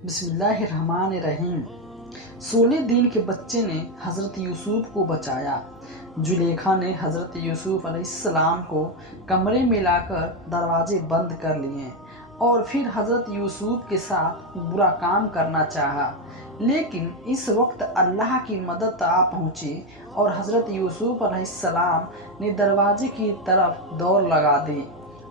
बिस्मिल्लाहिर्रहमानिर्रहीम। 16 दिन के बच्चे ने हज़रत यूसुफ को बचाया। जुलेखा ने हज़रत यूसुफ अलैहिस्सलाम को कमरे में लाकर दरवाजे बंद कर लिए और फिर हज़रत यूसुफ के साथ बुरा काम करना चाहा, लेकिन इस वक्त अल्लाह की मदद आ पहुंची और हज़रत यूसुफ अलैहिस्सलाम ने दरवाजे की तरफ दौड़ लगा दी।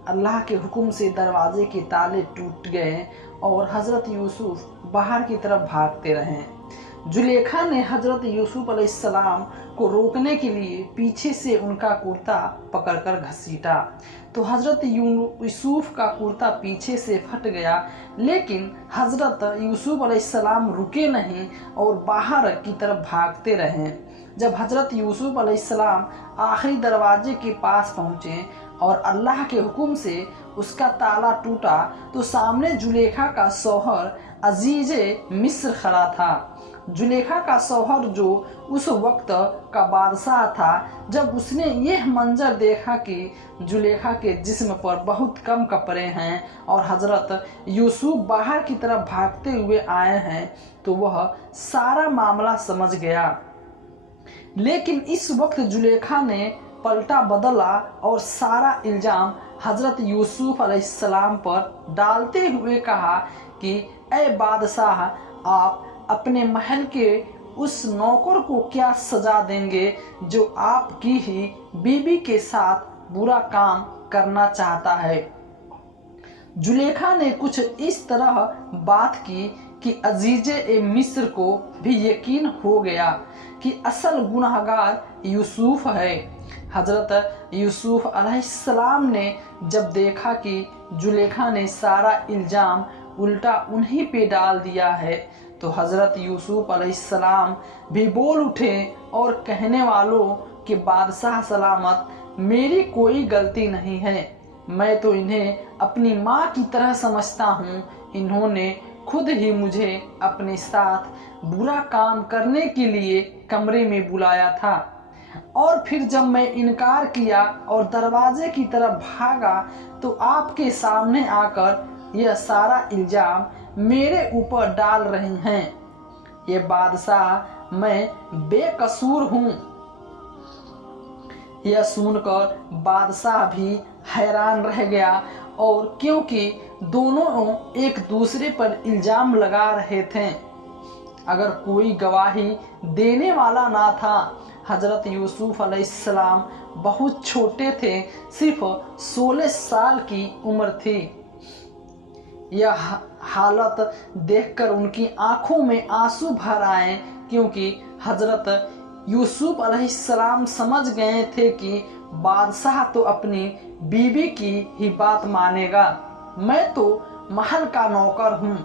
अल्लाह के हुक्म से दरवाजे के ताले टूट गए और हज़रत यूसुफ बाहर की तरफ भागते रहे। जुलेखा ने हज़रत यूसुफ अलैहिस्सलाम को रोकने के लिए पीछे से उनका कुर्ता पकड़कर घसीटा तो हज़रत यूसुफ का कुर्ता पीछे से फट गया, लेकिन हज़रत यूसुफ अलैहिस्सलाम रुके नहीं और बाहर की तरफ भागते रहे। जब हज़रत यूसुफ अलैहिस्सलाम आखिरी दरवाजे के पास पहुँचे और अल्लाह के हुक्म से उसका ताला टूटा तो सामने जुलेखा का शौहर अजीज़े मिस्र खड़ा था। जुलेखा का शौहर जो उस वक्त का बादशाह था, जब उसने यह मंजर देखा कि जुलेखा के जिस्म पर बहुत कम कपड़े हैं और हज़रत यूसुफ बाहर की तरफ भागते हुए आए हैं, तो वह सारा मामला समझ गया। लेकिन इस वक्त जुलेखा ने पलटा बदला और सारा इल्ज़ाम हज़रत यूसुफ अलैहिस्सलाम पर डालते हुए कहा कि ए बादशाह, आप अपने महल के उस नौकर को क्या सज़ा देंगे जो आपकी ही बीबी के साथ बुरा काम करना चाहता है। जुलेखा ने कुछ इस तरह बात की कि अजीज़े मिस्र को भी यकीन हो गया कि असल गुनहगार यूसुफ है। हज़रत यूसुफ अलैहिस्सलाम ने जब देखा कि जुलेखा ने सारा इल्ज़ाम उल्टा उन्हीं पे डाल दिया है, तो हज़रत यूसुफ अलैहिस्सलाम भी बोल उठे और कहने वालों कि बादशाह सलामत, मेरी कोई गलती नहीं है। मैं तो इन्हें अपनी माँ की तरह समझता हूँ। इन्होंने खुद ही मुझे अपने साथ बुरा काम करने के लिए कमरे में बुलाया था और फिर जब मैं इनकार किया और दरवाजे की तरफ भागा तो आपके सामने आकर यह सारा इल्ज़ाम मेरे ऊपर डाल रही हैं। ये बादशाह, मैं बेकसूर हूँ। यह सुनकर बादशाह भी हैरान रह गया और क्योंकि दोनों एक दूसरे पर इल्ज़ाम लगा रहे थे, अगर कोई गवाही देने वाला ना था। हज़रत यूसुफ अलैहिस्सलाम बहुत छोटे थे, सिर्फ 16 साल की उम्र थी। यह हालत देखकर उनकी आंखों में आंसू भर आए, क्योंकि हज़रत यूसुफ अलैहिस्सलाम समझ गए थे कि बादशाह तो अपनी बीवी की ही बात मानेगा। मैं तो महल का नौकर हूँ,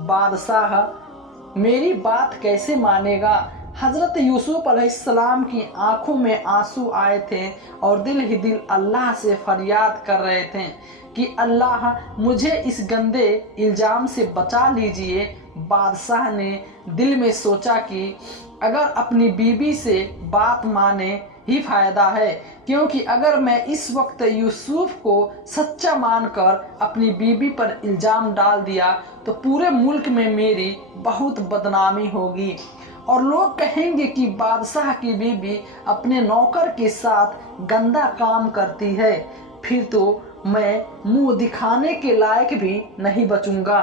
बादशाह मेरी बात कैसे मानेगा। हज़रत यूसुफ अलैहिस्सलाम की आंखों में आंसू आए थे और दिल ही दिल अल्लाह से फरियाद कर रहे थे कि अल्लाह, मुझे इस गंदे इल्ज़ाम से बचा लीजिए। बादशाह ने दिल में सोचा कि अगर अपनी बीबी से बात माने ही फ़ायदा है, क्योंकि अगर मैं इस वक्त यूसुफ को सच्चा मानकर अपनी बीबी पर इल्ज़ाम डाल दिया तो पूरे मुल्क में मेरी बहुत बदनामी होगी और लोग कहेंगे कि बादशाह की बीबी अपने नौकर के साथ गंदा काम करती है। फिर तो मैं मुंह दिखाने के लायक भी नहीं बचूंगा।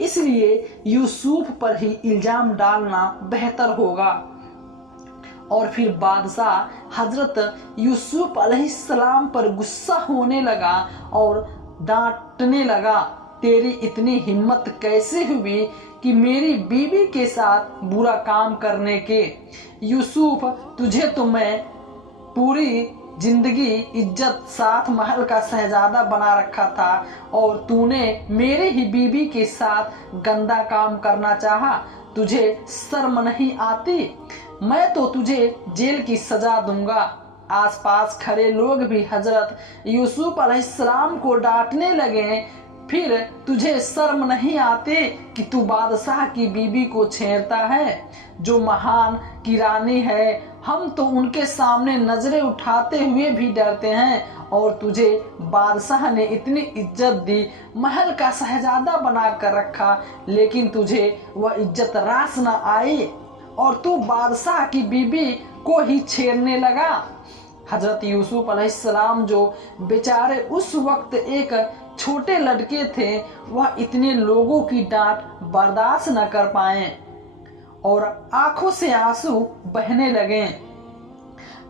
इसलिए यूसुफ पर ही इल्ज़ाम डालना बेहतर होगा। और फिर बादशाह हज़रत यूसुफ अलैहिस्सलाम पर गुस्सा होने लगा और डांटने लगा, तेरी इतनी हिम्मत कैसे हुई कि मेरी बीवी के साथ बुरा काम करने के। यूसुफ, तुझे तो मैं पूरी जिंदगी इज्जत साथ महल का शहजादा बना रखा था और तूने मेरे ही बीवी के साथ गंदा काम करना चाहा। तुझे शर्म नहीं आती? मैं तो तुझे जेल की सजा दूंगा। आसपास खड़े लोग भी हज़रत यूसुफ अलैहिस्सलाम को डांटने लगे, फिर तुझे शर्म नहीं आती कि तू बादशाह की बीबी को छेड़ता है, जो महान की रानी है हम तो उनके सामने नजरें उठाते हुए भी डरते हैं, और तुझे बादशाह ने इतनी इज्जत दी, महल का शहजादा बना कर रखा, लेकिन तुझे वह इज्जत रास न आई और तू बादशाह की बीबी को ही छेड़ने लगा। हजरत यूसुफ अलैहिस्सलाम जो बेचारे उस वक्त एक छोटे लड़के थे, वह इतने लोगों की डांट बर्दाश्त न कर पाए और आंखों से आंसू बहने लगे।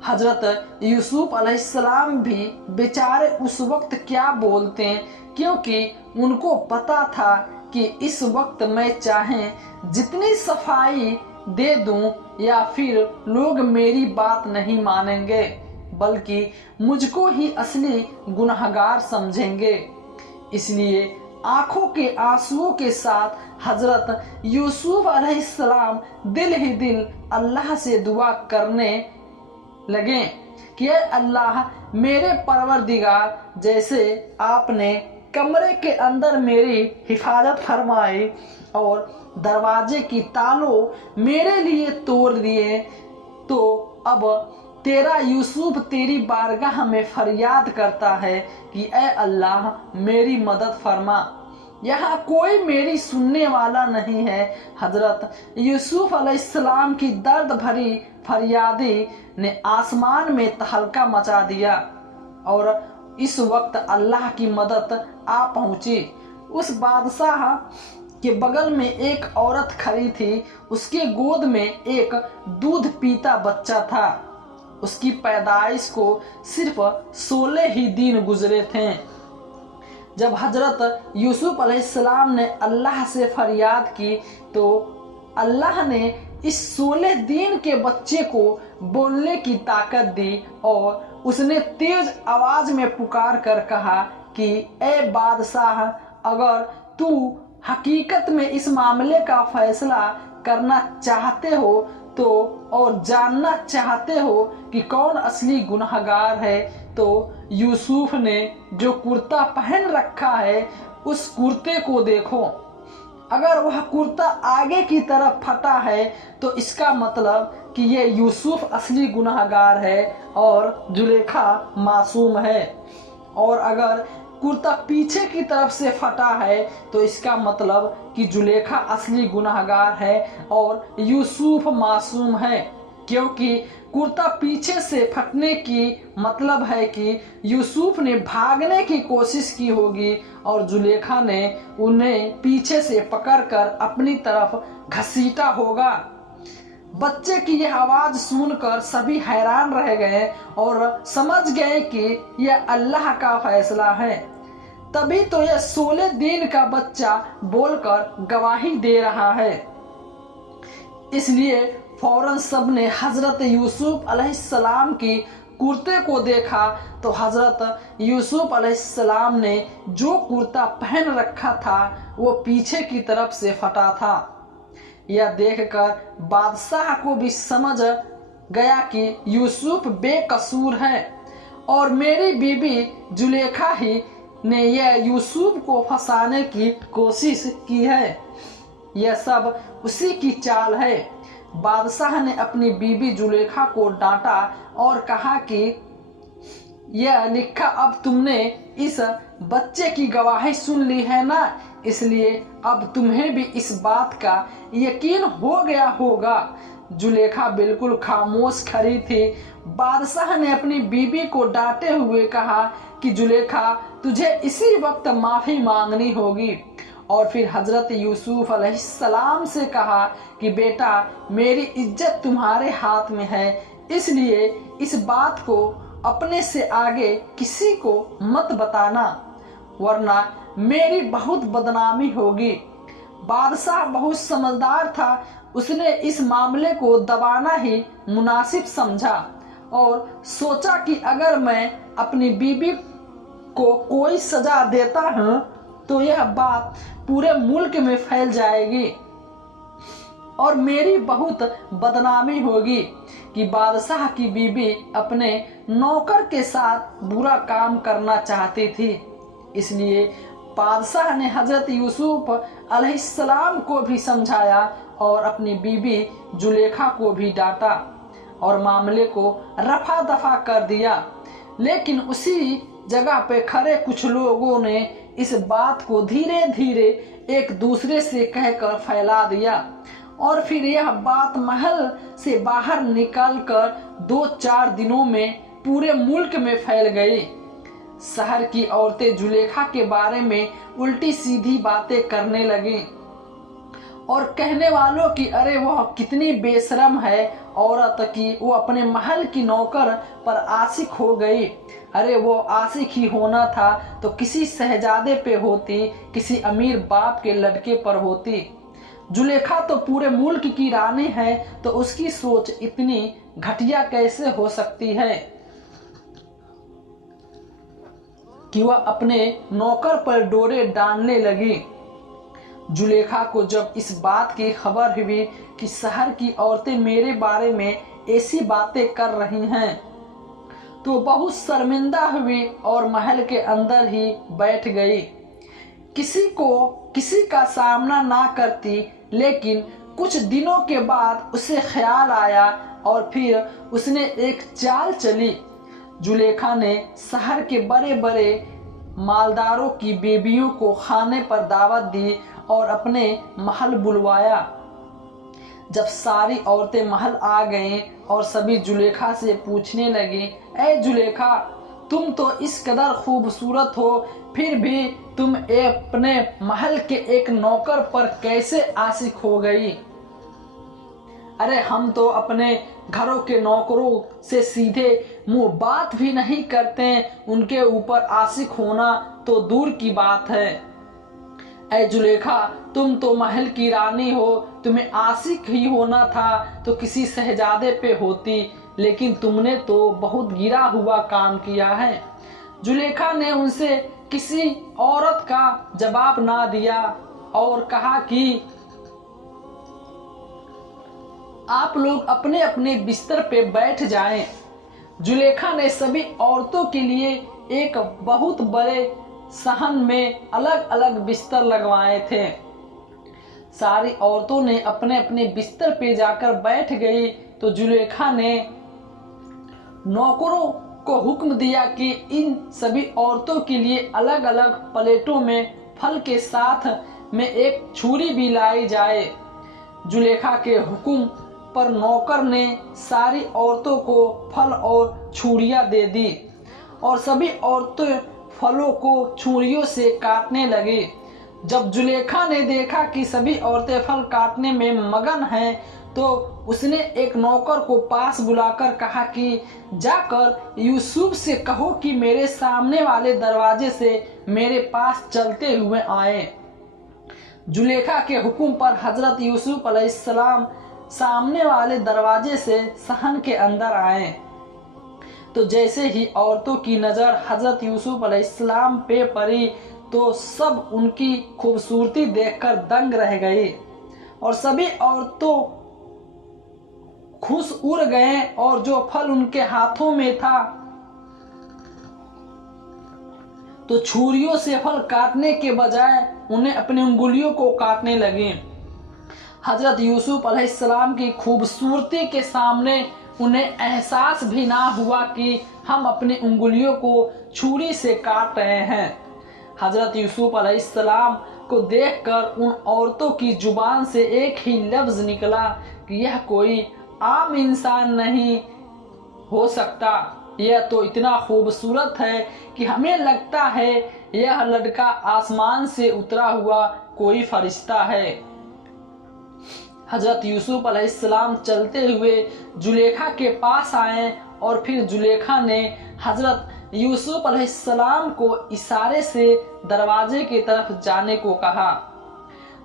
हजरत यूसुफ अलैहिस्सलाम भी बेचारे उस वक्त क्या बोलते, क्योंकि उनको पता था कि इस वक्त मैं चाहे जितनी सफाई दे दूं या फिर लोग मेरी बात नहीं मानेंगे, बल्कि मुझको ही असली गुनहगार समझेंगे। इसलिए आंखों के आंसुओं के साथ हजरत यूसुफ अलैहिस्सलाम दिल ही दिल अल्लाह से दुआ करने लगे कि ऐ अल्लाह, मेरे परवरदिगार, जैसे आपने कमरे के अंदर मेरी हिफाजत फरमाई और दरवाजे की तालों मेरे लिए तोड़ दिए, तो अब तेरा यूसुफ तेरी बारगाह में फरियाद करता है कि ऐ अल्लाह, मेरी मदद फरमा, यहाँ कोई मेरी सुनने वाला नहीं है। हजरत यूसुफ अलैहिस्सलाम की दर्द भरी फरियादी ने आसमान में तहलका मचा दिया और इस वक्त अल्लाह की मदद आ पहुंची। उस बादशाह के बगल में एक औरत खड़ी थी, उसके गोद में एक दूध पीता बच्चा था। उसकी पैदाइश को सिर्फ 16 ही दिन गुजरे थे। जब हजरत यूसुफ अलैहिस्सलाम ने अल्लाह से फरियाद की, तो अल्लाह ने इस 16 दिन के बच्चे को बोलने की ताकत दी और उसने तेज आवाज में पुकार कर कहा कि ए बादशाह, अगर तू हकीकत में इस मामले का फैसला करना चाहते हो तो और जानना चाहते हो कि कौन असली गुनहगार है, तो यूसुफ ने जो कुर्ता पहन रखा है उस कुर्ते को देखो। अगर वह कुर्ता आगे की तरफ फटा है तो इसका मतलब कि ये यूसुफ असली गुनहगार है और जुलेखा मासूम है, और अगर कुर्ता पीछे की तरफ से फटा है तो इसका मतलब कि जुलेखा असली गुनहगार है और यूसुफ मासूम है, क्योंकि कुर्ता पीछे से फटने की मतलब है कि यूसुफ ने भागने की कोशिश की होगी और जुलेखा ने उन्हें पीछे से पकड़कर अपनी तरफ घसीटा होगा। बच्चे की यह आवाज सुनकर सभी हैरान रह गए और समझ गए कि यह अल्लाह का फैसला है। तभी तो यह 16 दिन का बच्चा बोलकर गवाही दे रहा है। इसलिए फौरन सबने हजरत यूसुफ अलैहिस्सलाम की कुर्ते को देखा तो हजरत यूसुफ अलैहिस्सलाम ने जो कुर्ता पहन रखा था वो पीछे की तरफ से फटा था। यह देखकर बादशाह को भी समझ गया कि यूसुफ बेकसूर है और मेरी बीबी जुलेखा ही ने यह यूसुफ को फंसाने की कोशिश की है। यह सब उसी की चाल है। बादशाह ने अपनी बीबी जुलेखा को डांटा और कहा कि यह लिखा, अब तुमने इस बच्चे की गवाही सुन ली है ना, इसलिए अब तुम्हें भी इस बात का यकीन हो गया होगा। जुलेखा बिल्कुल खामोश खड़ी थी। बादशाह ने अपनी बीबी को डांटे हुए कहा कि जुलेखा, तुझे इसी वक्त माफी मांगनी होगी, और फिर हजरत यूसुफ अलैहिस्सलाम से कहा कि बेटा, मेरी इज्जत तुम्हारे हाथ में है, इसलिए इस बात को अपने से आगे किसी को मत बताना, वरना मेरी बहुत बदनामी होगी। बादशाह बहुत समझदार था, उसने इस मामले को दबाना ही मुनासिब समझा और सोचा कि अगर मैं अपनी बीबी को कोई सजा देता हूं तो यह बात पूरे मुल्क में फैल जाएगी और मेरी बहुत बदनामी होगी कि बादशाह की बीबी अपने नौकर के साथ बुरा काम करना चाहती थी। इसलिए बादशाह ने हजरत यूसुफ अलैहिस्सलाम को भी समझाया और अपनी बीबी जुलेखा को भी डांटा। और मामले को रफा दफा कर दिया। लेकिन उसी जगह पे खड़े कुछ लोगों ने इस बात को धीरे धीरे एक दूसरे से कहकर फैला दिया और फिर यह बात महल से बाहर निकलकर 2-4 दिनों में पूरे मुल्क में फैल गई। शहर की औरतें जुलेखा के बारे में उल्टी सीधी बातें करने लगीं और कहने वालों की अरे वह कितनी बेशरम है औरत की वो अपने महल की नौकर पर आशिक हो गई। अरे वो आशिक ही होना था तो किसी शहजादे पे होती, किसी अमीर बाप के लड़के पर होती। जुलेखा तो पूरे मुल्क की रानी है तो उसकी सोच इतनी घटिया कैसे हो सकती है कि वह अपने नौकर पर डोरे डालने लगी। जुलेखा को जब इस बात की खबर हुई कि शहर की औरतें मेरे बारे में ऐसी बातें कर रही हैं तो बहुत शर्मिंदा हुई और महल के अंदर ही बैठ गई। किसी का सामना ना करती, लेकिन कुछ दिनों के बाद उसे ख्याल आया और फिर उसने एक चाल चली। जुलेखा ने शहर के बड़े बड़े मालदारों की बेबियों को खाने पर दावत दी और अपने महल बुलवाया। जब सारी औरतें महल आ गईं और सभी जुलेखा से पूछने लगी, ए जुलेखा, तुम तो इस कदर खूबसूरत हो, फिर भी तुम अपने महल के एक नौकर पर कैसे आशिक हो गई? अरे हम तो अपने घरों के नौकरों से सीधे मुंह बात भी नहीं करते, उनके ऊपर आशिक होना तो दूर की बात है। ऐ जुलेखा, तुम तो महल की रानी हो, तुम्हें आशिक ही होना था तो किसी शहजादे पे होती, लेकिन तुमने तो बहुत गिरा हुआ काम किया है। जुलेखा ने उनसे किसी औरत का जवाब ना दिया और कहा कि आप लोग अपने अपने बिस्तर पे बैठ जाएं। जुलेखा ने सभी औरतों के लिए एक बहुत बड़े सहन में अलग अलग बिस्तर लगवाए थे। सारी औरतों ने अपने अपने बिस्तर पे जाकर बैठ गई तो जुलेखा ने नौकरों को हुक्म दिया कि इन सभी औरतों के लिए अलग अलग प्लेटों में फल के साथ में एक छुरी भी लाई जाए। जुलेखा के हुक्म पर नौकर ने सारी औरतों को फल और छुरियां दे दी और सभी औरतें फलों को छुरियों से काटने लगी। जब जुलेखा ने देखा कि सभी औरतें फल काटने में मगन हैं तो उसने एक नौकर को पास बुलाकर कहा कि जाकर यूसुफ से कहो कि मेरे सामने वाले दरवाजे से मेरे पास चलते हुए आए। जुलेखा के हुक्म पर हजरत यूसुफ अलैहिस्सलाम सामने वाले दरवाजे से सहन के अंदर आए तो जैसे ही औरतों की नज़र हजरत यूसुफ अलैहिस्सलाम पे पड़ी तो सब उनकी खूबसूरती देखकर दंग रह गई और सभी औरतों खुश उड़ गए और जो फल उनके हाथों में था तो छुरियों से फल काटने के बजाय उन्हें अपनी उंगलियों को काटने लगे। हजरत यूसुफ अलैहिस्सलाम की खूबसूरती के सामने उन्हें एहसास भी ना हुआ कि हम अपनी उंगलियों को छुरी से काट रहे हैं। हजरत यूसुफ अलैहिस्सलाम को देखकर उन औरतों की जुबान से एक ही लफ्ज़ निकला कि यह कोई आम इंसान नहीं हो सकता, यह तो इतना खूबसूरत है कि हमें लगता है यह लड़का आसमान से उतरा हुआ कोई फरिश्ता है। हजरत यूसुफ अलैहिस्सलाम चलते हुए जुलेखा के पास आए और फिर जुलेखा ने हजरत यूसुफ अलैहिस्सलाम को इशारे से दरवाजे की तरफ जाने को कहा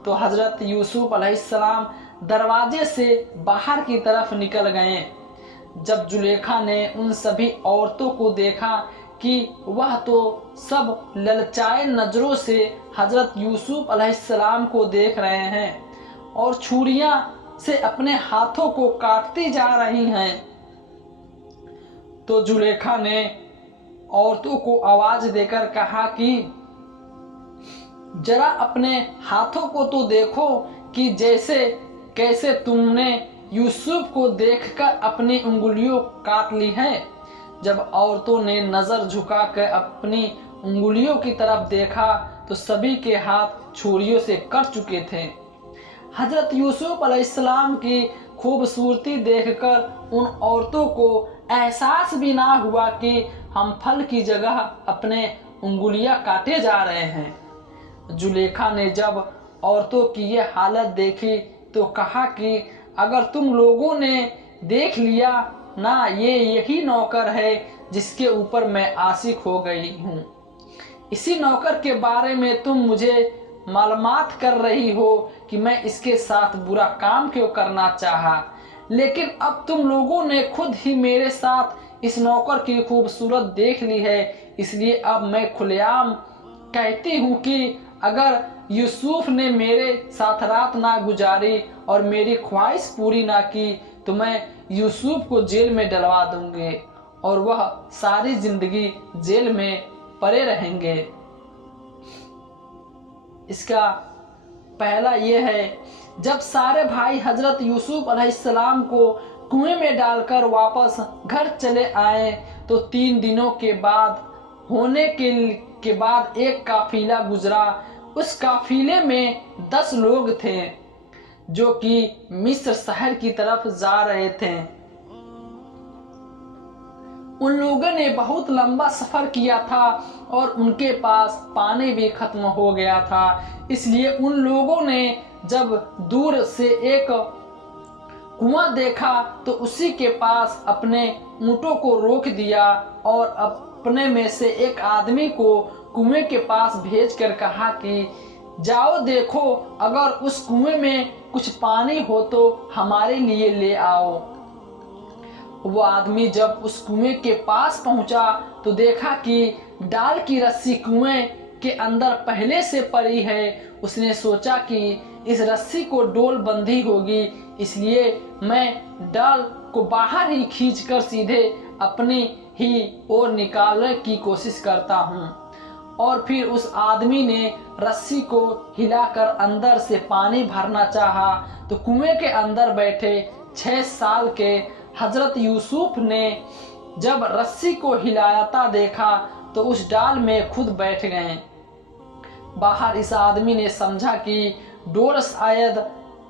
तो हजरत यूसुफ अलैहिस्सलाम दरवाजे से बाहर की तरफ निकल गए। जब जुलेखा ने उन सभी औरतों को देखा कि वह तो सब ललचाए नजरों से हजरत यूसुफ अलैहिस्सलाम को देख रहे हैं और छुरियां से अपने हाथों को काटती जा रही हैं तो जुलेखा ने औरतों को आवाज देकर कहा कि जरा अपने हाथों को तो देखो कि जैसे कैसे तुमने यूसुफ को देखकर अपनी उंगलियों काट ली है। जब औरतों ने नजर झुकाकर अपनी उंगलियों की तरफ देखा तो सभी के हाथ छुरियों से कट चुके थे। हजरत यूसुफ अलैहिस्सलाम की खूबसूरती देखकर उन औरतों को एहसास भी ना हुआ कि हम फल की जगह अपने उंगलियां काटे जा रहे हैं। जुलेखा ने जब औरतों की ये हालत देखी तो कहा कि अगर तुम लोगों ने देख लिया ना, ये यही नौकर है जिसके ऊपर मैं आशिक हो गई हूँ। इसी नौकर के बारे में तुम मुझे मालूमात कर रही हो कि मैं इसके साथ बुरा काम क्यों करना चाहा, लेकिन अब तुम लोगों ने खुद ही मेरे साथ इस नौकर की खूबसूरत देख ली है, इसलिए अब मैं खुलेआम कहती हूँ कि अगर यूसुफ ने मेरे साथ रात ना गुजारी और मेरी ख्वाहिश पूरी ना की तो मैं यूसुफ को जेल में डलवा दूंगी और वह सारी जिंदगी जेल में पड़े रहेंगे। इसका पहला ये है, जब सारे भाई हजरत यूसुफ अलैहिस्सलाम को कुएं में डालकर वापस घर चले आए तो 3 दिनों के बाद होने के बाद एक काफिला गुजरा। उस काफिले में 10 लोग थे जो कि मिस्र शहर की तरफ जा रहे थे। उन लोगों ने बहुत लंबा सफर किया था और उनके पास पानी भी खत्म हो गया था, इसलिए उन लोगों ने जब दूर से एक कुआं देखा तो उसी के पास अपने ऊंटों को रोक दिया और अपने में से एक आदमी को कुएं के पास भेजकर कहा कि जाओ देखो, अगर उस कुएं में कुछ पानी हो तो हमारे लिए ले आओ। वो आदमी जब उस कुएं के पास पहुंचा तो देखा कि डाल की रस्सी कुएं के अंदर पहले से पड़ी है। उसने सोचा कि इस रस्सी को डोल बंधी होगी, इसलिए मैं डाल को बाहर ही खींचकर सीधे अपनी ही ओर निकालने की कोशिश करता हूँ। और फिर उस आदमी ने रस्सी को हिलाकर अंदर से पानी भरना चाहा तो कुएं के अंदर बैठे 6 साल के हजरत यूसुफ ने जब रस्सी को हिलाता देखा तो उस डाल में खुद बैठ गए। बाहर इस आदमी ने समझा कि डोर शायद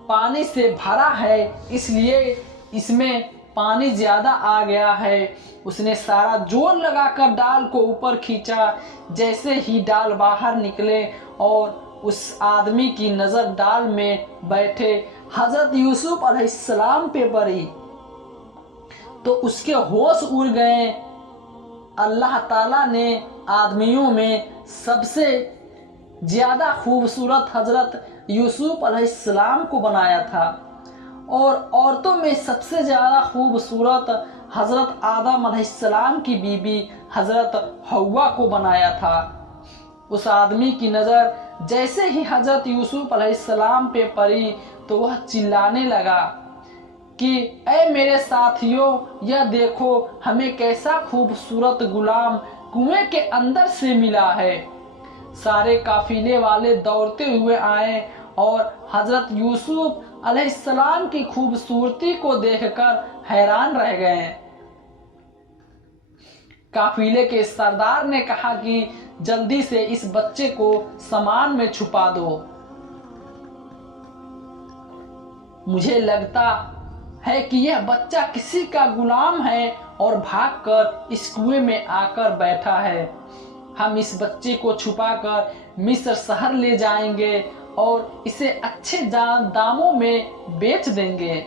पानी से भरा है, इसलिए इसमें पानी ज्यादा आ गया है। उसने सारा जोर लगाकर डाल को ऊपर खींचा। जैसे ही डाल बाहर निकले और उस आदमी की नजर डाल में बैठे हजरत यूसुफ अलैहिस्सलाम पे पड़ी तो उसके होश उड़ गए। अल्लाह ताला ने आदमियों में सबसे ज्यादा खूबसूरत हजरत यूसुफ अलैहिस्सलाम को बनाया था और औरतों में सबसे ज्यादा खूबसूरत हजरत आदम अलैहिस्सलाम की बीबी हजरत हव्वा को बनाया था। उस आदमी की नजर जैसे ही हजरत यूसुफ अलैहिस्सलाम पे पड़ी तो वह चिल्लाने लगा कि ऐ मेरे साथियों, यह देखो हमें कैसा खूबसूरत गुलाम कुएं के अंदर से मिला है। सारे काफिले वाले दौड़ते हुए आए और हजरत यूसुफ अलैहिस्सलाम की खूबसूरती को देखकर हैरान रह गए। काफिले के सरदार ने कहा कि जल्दी से इस बच्चे को सामान में छुपा दो। मुझे लगता है कि यह बच्चा किसी का गुलाम है और भागकर इस कुएं में आकर बैठा है। हम इस बच्चे को छुपाकर मिस्र शहर ले जाएंगे और इसे अच्छे दामों में बेच देंगे।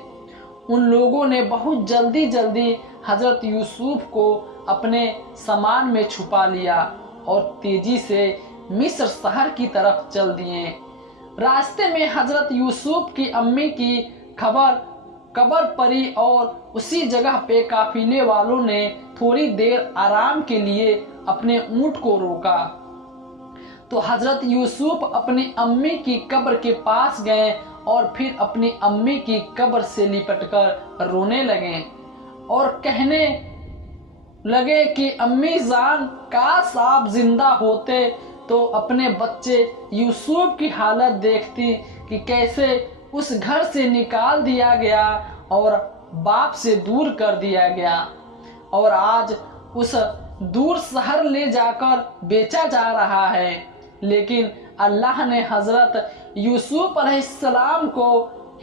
उन लोगों ने बहुत जल्दी हजरत यूसुफ को अपने सामान में छुपा लिया और तेजी से मिस्र शहर की तरफ चल दिए। रास्ते में हजरत यूसुफ की अम्मी की खबर पड़ी और उसी जगह पे काफिले वालों ने थोड़ी देर आराम के लिए अपने ऊंट को रोका तो हजरत यूसुफ अपनी अम्मी की कब्र के पास गए और फिर अपनी अम्मी की कब्र से लिपटकर रोने लगे और कहने लगे कि अम्मी जान, काश आप जिंदा होते तो अपने बच्चे यूसुफ की हालत देखती कि कैसे उस घर से निकाल दिया गया اور बाप से दूर कर दिया गया और आज उस दूर शहर ले जाकर बेचा जा रहा है। लेकिन अल्लाह ने हजरत यूसुफ अलैहिस्सलाम को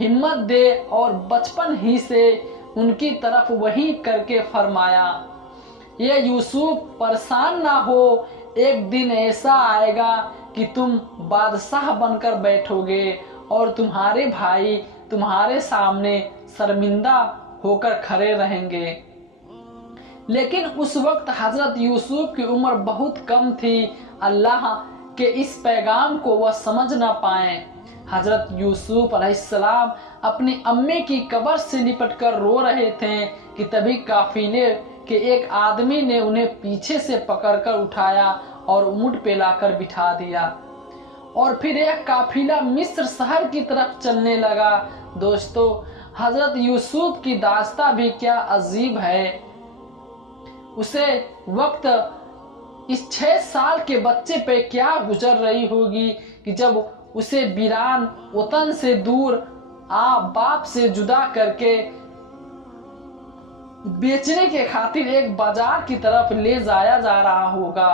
हिम्मत दे और बचपन ही से उनकी तरफ वही करके फरमाया, ये यूसुफ परेशान ना हो, एक दिन ऐसा आएगा कि तुम बादशाह बनकर बैठोगे और तुम्हारे भाई तुम्हारे सामने शर्मिंदा होकर खड़े रहेंगे। लेकिन उस वक्त हजरत यूसुफ की उम्र बहुत कम थी। अल्लाह के इस पैगाम को वह समझ ना पाए। हजरत यूसुफ अलैहिस्सलाम अपनी अम्मी की कब्र से लिपटकर रो रहे थे कि तभी काफिले के एक आदमी ने उन्हें पीछे से पकड़कर उठाया और ऊंट पे लाकर बिठा दिया और फिर यह काफिला मिस्र शहर की तरफ चलने लगा। दोस्तों, हजरत यूसुफ की दास्तां भी क्या अजीब है। उसे वक्त इस 6 साल के बच्चे पे क्या गुजर रही होगी कि जब उसे वीरान वतन से दूर बाप से जुदा करके बेचने के खातिर एक बाजार की तरफ ले जाया जा रहा होगा।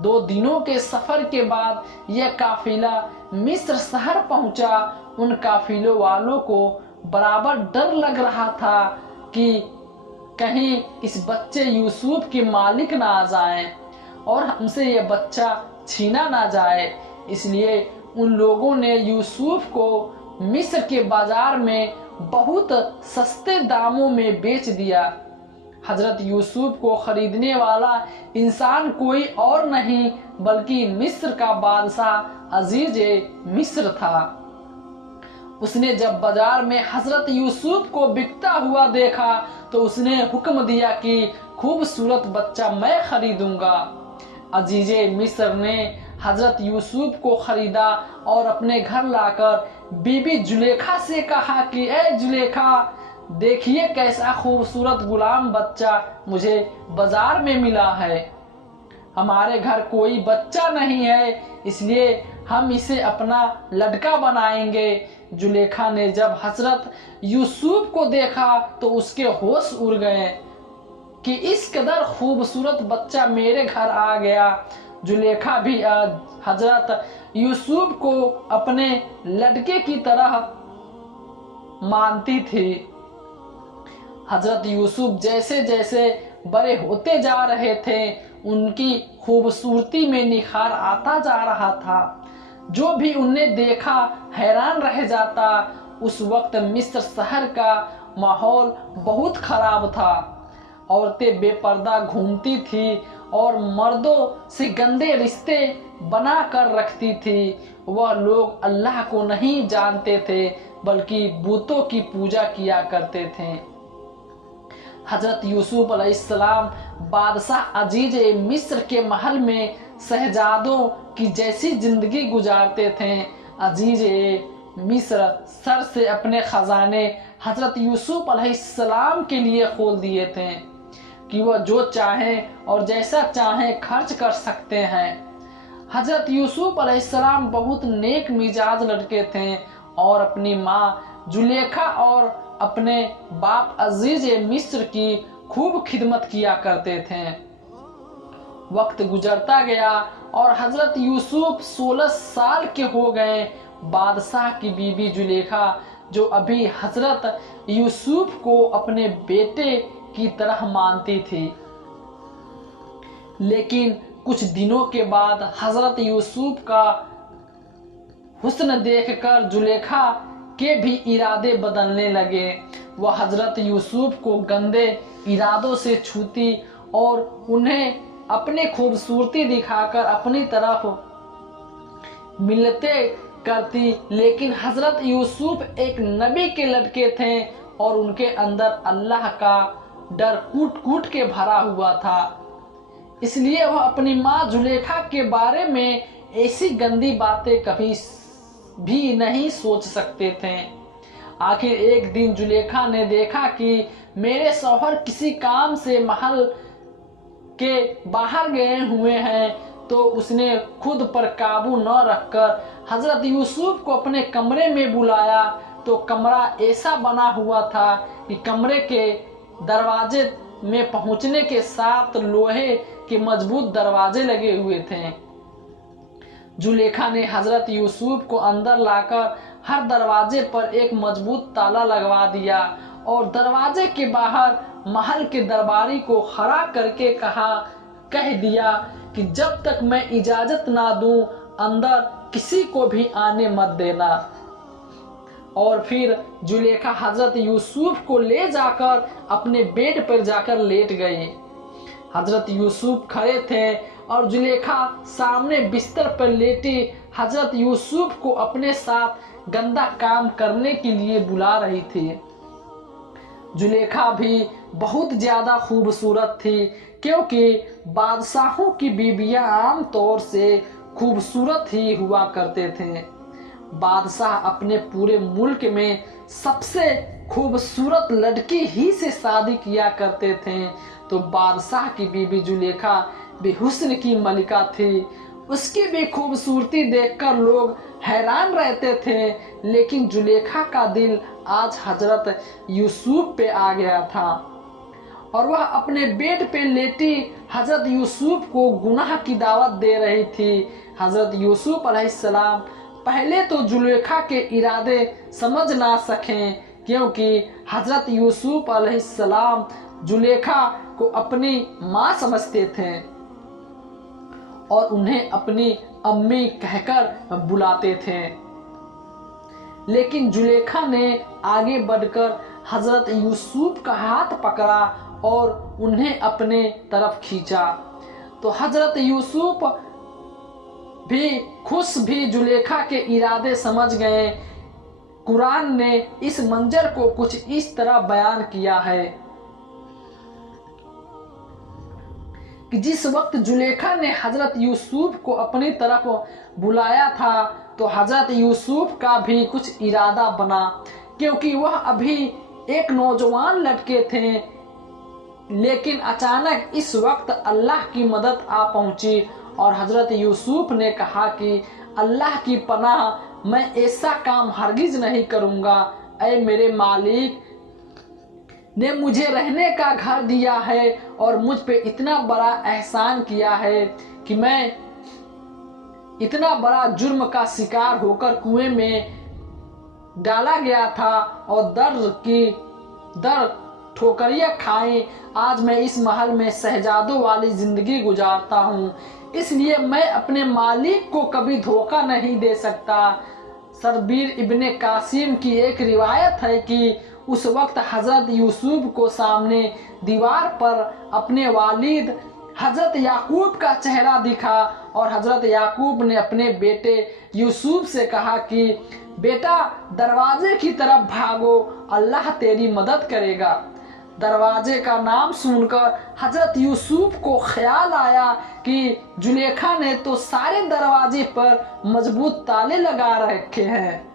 2 दिनों के सफर के बाद यह काफिला मिस्र शहर पहुंचा। उन काफिलों वालों को बराबर डर लग रहा था कि कहीं इस बच्चे यूसुफ के मालिक ना आ जाएं और हमसे यह बच्चा छीना ना जाए। इसलिए उन लोगों ने यूसुफ को मिस्र के बाजार में बहुत सस्ते दामों में बेच दिया। हजरत यूसुफ को खरीदने वाला इंसान कोई और नहीं बल्कि मिस्र का बादशाह अजीज मिस्र था। उसने जब बाजार में हजरत यूसुफ को बिकता हुआ देखा तो उसने हुक्म दिया कि खूबसूरत बच्चा मैं खरीदूंगा। अजीजे मिस्र ने हजरत यूसुफ को खरीदा और अपने घर लाकर बीबी जुलेखा से कहा कि ए जुलेखा, देखिए कैसा खूबसूरत गुलाम बच्चा मुझे बाजार में मिला है। हमारे घर कोई बच्चा नहीं है, इसलिए हम इसे अपना लड़का बनाएंगे। जुलेखा ने जब हजरत यूसुफ को देखा तो उसके होश उड़ गए कि इस कदर खूबसूरत बच्चा मेरे घर आ गया। जुलेखा भी हजरत यूसुफ को अपने लड़के की तरह मानती थी। हजरत यूसुफ जैसे जैसे बड़े होते जा रहे थे उनकी खूबसूरती में निखार आता जा रहा था। जो भी उन्हें देखा हैरान रह जाता। उस वक्त मिस्र शहर का माहौल बहुत खराब था। औरतें बेपर्दा घूमती थी और मर्दों से गंदे रिश्ते बना कर रखती थी। वह लोग अल्लाह को नहीं जानते थे बल्कि बूतों की पूजा किया करते थे। हजरत यूसुफ अलैहिस्सलाम बादशाह अजीज मिस्र के महल में शहजादों की जैसी जिंदगी गुजारते थे। अजीज मिस्र सर से अपने खजाने हजरत यूसुफ अलैहिस्सलाम के लिए खोल दिए थे कि वह जो चाहें और जैसा चाहें खर्च कर सकते हैं। हजरत यूसुफ अलैहिस्सलाम बहुत नेक मिजाज लड़के थे और अपनी माँ जुलेखा और अपने बाप अजीज मिस्र की खूब खिदमत किया करते थे। वक्त गुजरता गया और हजरत यूसुफ 16 साल के हो गए। बादशाह की बीबी जुलेखा जो अभी हजरत यूसुफ को अपने बेटे की तरह मानती थी, लेकिन कुछ दिनों के बाद हजरत यूसुफ का हुस्न देखकर जुलेखा के भी इरादे बदलने लगे। वह हजरत यूसुफ को गंदे इरादों से छूती और उन्हें अपनी खूबसूरती दिखाकर अपनी तरफ मिलते करती। लेकिन हजरत यूसुफ एक नबी के लड़के थे और उनके अंदर अल्लाह का डर कूट कूट के भरा हुआ था। इसलिए वह अपनी माँ जुलेखा के बारे में ऐसी गंदी बातें कभी भी नहीं सोच सकते थे। आखिर एक दिन जुलेखा ने देखा कि मेरे शौहर किसी काम से महल के बाहर गए हुए हैं, तो उसने खुद पर काबू न रखकर हजरत यूसुफ को अपने कमरे में बुलाया। तो कमरा ऐसा बना हुआ था कि कमरे के दरवाजे में पहुंचने के साथ लोहे के मजबूत दरवाजे लगे हुए थे। जुलेखा ने हजरत यूसुफ को अंदर लाकर हर दरवाजे पर एक मजबूत ताला लगवा दिया और दरवाजे के बाहर महल के दरबारी को खड़ा करके कह दिया कि जब तक मैं इजाजत ना दूं अंदर किसी को भी आने मत देना। और फिर जुलेखा हजरत यूसुफ को ले जाकर अपने बेड पर जाकर लेट गई। हजरत यूसुफ खड़े थे और जुलेखा सामने बिस्तर पर लेटे हजरत यूसुफ को अपने साथ गंदा काम करने के लिए बुला रही थी। जुलेखा भी बहुत ज्यादा खूबसूरत थी, क्योंकि बादशाहों की बीबियां आम तौर से खूबसूरत ही हुआ करते थे। बादशाह अपने पूरे मुल्क में सबसे खूबसूरत लड़की ही से शादी किया करते थे, तो बादशाह की बीबी जुलेखा भी हुस्न की मलिका थी। उसकी भी खूबसूरती देखकर लोग हैरान रहते थे, लेकिन जुलेखा का दिल आज हजरत यूसुफ पे आ गया था और वह अपने बेड पे लेटी हजरत यूसुफ को गुनाह की दावत दे रही थी। हजरत यूसुफ अलैहिस्सलाम पहले तो जुलेखा के इरादे समझ ना सकें, क्योंकि हजरत यूसुफ अलैहिस्सलाम जुलेखा को अपनी माँ समझते थे और उन्हें अपनी अम्मी कहकर बुलाते थे। लेकिन जुलेखा ने आगे बढ़कर हजरत यूसुफ का हाथ पकड़ा और उन्हें अपने तरफ खींचा, तो हजरत यूसुफ भी जुलेखा के इरादे समझ गए। कुरान ने इस मंजर को कुछ इस तरह बयान किया है कि जिस वक्त जुलेखा ने हजरत यूसुफ को अपनी तरफ बुलाया था तो हजरत यूसुफ का भी कुछ इरादा बना, क्योंकि वह अभी एक नौजवान लड़के थे। लेकिन अचानक इस वक्त अल्लाह की मदद आ पहुंची और हजरत यूसुफ ने कहा कि अल्लाह की पनाह, मैं ऐसा काम हरगिज नहीं करूंगा। ऐ मेरे मालिक ने मुझे रहने का घर दिया है और मुझ पे इतना बड़ा एहसान किया है कि मैं इतना बड़ा जुर्म का शिकार होकर कुएं में डाला गया था और दर ठोकरियां खाएं आज मैं इस महल में शहजादों वाली जिंदगी गुजारता हूँ, इसलिए मैं अपने मालिक को कभी धोखा नहीं दे सकता। सरबीर इब्ने कासिम की एक रिवायत है कि उस वक्त हजरत यूसुफ को सामने दीवार पर अपने वालिद हजरत याकूब का चेहरा दिखा और हजरत याकूब ने अपने बेटे यूसुफ से कहा कि बेटा दरवाजे की तरफ भागो, अल्लाह तेरी मदद करेगा। दरवाजे का नाम सुनकर हजरत यूसुफ को ख्याल आया कि जुलेखा ने तो सारे दरवाजे पर मजबूत ताले लगा रखे हैं,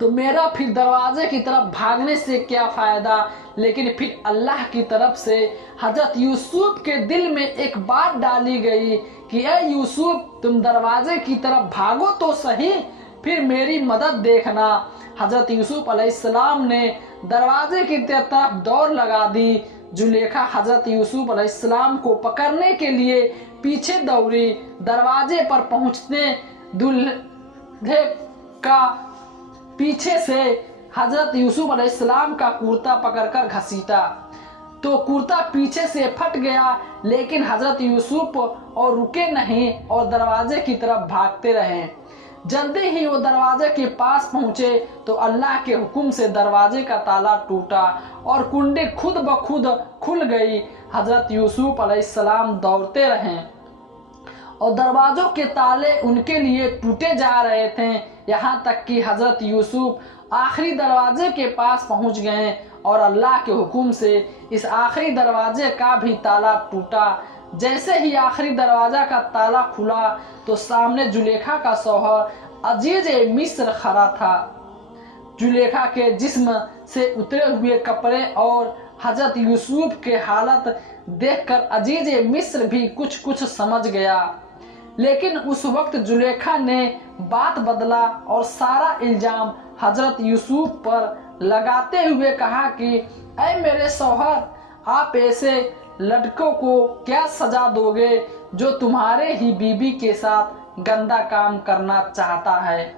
तो मेरा फिर दरवाजे की तरफ भागने से क्या फायदा। लेकिन फिर अल्लाह की तरफ से हजरत यूसुफ के दिल में एक बात डाली गई कि ऐ यूसुफ, तुम दरवाजे की तरफ भागो तो सही, फिर मेरी मदद देखना। हजरत यूसुफ अलैहिस्सलाम ने दरवाजे की तरफ दौड़ लगा दी। जुलेखा हजरत यूसुफ अलैहिस्सलाम को पकड़ने के लिए पीछे दौड़ी। दरवाजे पर पहुंचने दूल्हे का पीछे से हजरत यूसुफ अलैहिस्सलाम का कुर्ता पकड़कर घसीटा तो कुर्ता पीछे से फट गया, लेकिन हजरत यूसुफ और रुके नहीं और दरवाजे की तरफ भागते रहे। जल्दी ही वो दरवाजे के पास पहुंचे तो अल्लाह के हुक्म से दरवाजे का ताला टूटा और कुंडी खुद ब खुद खुल गई। हजरत यूसुफ अलैहिस्सलाम दौड़ते रहे और दरवाजों के ताले उनके लिए टूटे जा रहे थे, यहाँ तक कि हजरत यूसुफ आखिरी दरवाजे के पास पहुंच गए और अल्लाह के हुक्म से इस आखिरी दरवाजे का भी ताला टूटा। जैसे ही आखिरी दरवाजा का ताला खुला तो सामने जुलेखा का शौहर अजीज मिस्र खड़ा था। जुलेखा के जिस्म से उतरे हुए कपड़े और हजरत यूसुफ के हालत देखकर अजीज मिस्र भी कुछ समझ गया। لیکن اس وقت زلیخا نے بات بدلا اور سارا الزام حضرت یوسف پر لگاتے ہوئے کہا کہ اے میرے شوہر، آپ ایسے لڑکوں کو کیا سزا دو گے جو تمہارے ہی بیوی کے ساتھ گندا کام کرنا چاہتا ہے؟